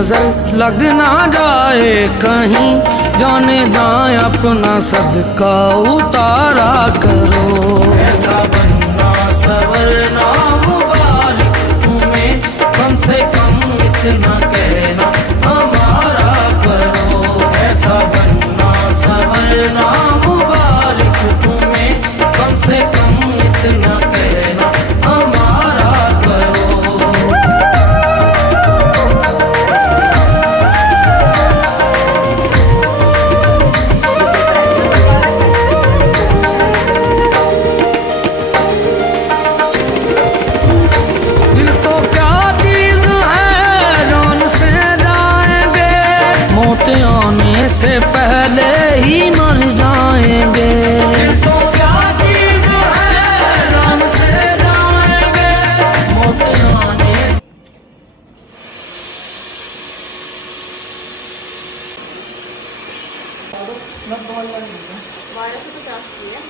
नजर लग ना जाए कहीं, जाने जाए अपना सदका उतारा करो। ऐसा बनना सवरना मुबारक तुम्हें, कम से कम इतना कहना हमारा करो। ऐसा बनना सवरना मुबारक तुम्हें, कम से कम इतना कहना हमारा करो। दिल तो क्या चीज है, जान से जाएंगे, मौत आने से पहले ही मर जाएंगे। दिल तो क्या चीज है, जान से जाएंगे, मौत आने से। वायरस तो 50 की है।